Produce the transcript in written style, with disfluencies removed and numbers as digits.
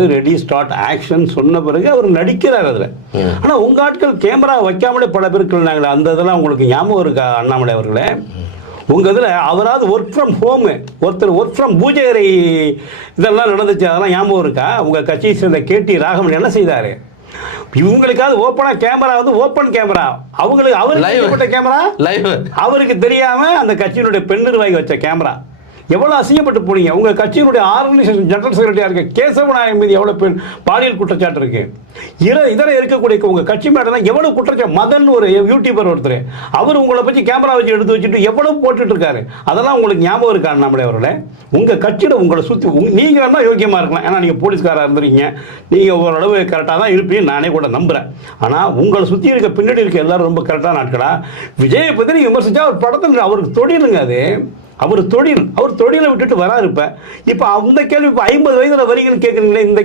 Ready start action சொன்ன பிறகு அவர் நடிக்கிறார் அதுல. ஆனா உங்க ஆட்கள் கேமரா வைக்காமலே பல பேர் கிள்ளாங்களே, அந்த இதெல்லாம் உங்களுக்கு ஞாபகம் இருக்கா அண்ணாமலை அவர்களே? உங்க இதுல அவராவது ஒர்க் ஃப்ரம் ஹோம், ஒருத்தர் ஒர்க் ஃப்ரம் பூஜை அறை இதெல்லாம் நடந்துச்சு, அதெல்லாம் ஞாபகம் இருக்கா? உங்க கட்சியை சேர்ந்த KT ராகவன் என்ன செய்தாரு? இவங்களுக்காவது ஓப்பனா கேமரா வந்து ஓப்பன் கேமரா, அவங்களுக்கு அவருக்கு கேமரா லைவ், அவருக்கு தெரியாம அந்த கட்சியினுடைய பெண் நிர்வாகி வச்ச கேமரா. எவ்வளவு அசிங்கப்பட்டு போனீங்க. உங்க கட்சியினுடைய ஆர்கனைசேஷன் ஜெனரல் செக்ரட்டரியா இருக்க கேசவநாயகம் மீது எவ்வளவு பாலியல் குற்றச்சாட்டு இருக்கு. இதர இருக்கக்கூடிய உங்க கட்சி மேல எவ்வளவு குற்றச்சாட்டு. மதன் ஒரு யூடியூபர் ஒருத்தர், அவர் உங்களை பத்தி கேமரா வச்சு எடுத்து வச்சுட்டு எவ்வளவு போட்டுட்டு இருக்காரு. அதெல்லாம் உங்களுக்கு ஞாபகம் இருக்கா நம்மளே அவர்களே? உங்க கட்சியில உங்களை சுத்தி நீங்க வேணா யோக்கியமா இருக்கலாம், ஏன்னா நீங்க போலீஸ்காரா இருந்துறீங்க, நீங்க ஓரளவு கரெக்டா தான் இருப்பீங்க நானே கூட நம்புறேன். ஆனா உங்களை சுத்தி இருக்க பின்னாடி இருக்க எல்லாரும் ரொம்ப கரெக்டான ஆட்களா? விஜயை பத்தி நீங்க விமர்சிச்சா அவர் படத்துல அவருக்கு தொழிலுங்க அது, அவர் தொழிலை விட்டுட்டு வராரு. இப்ப அந்த கேள்வி 50 வயதுல வரீங்கன்னு கேட்குறீங்களே, இந்த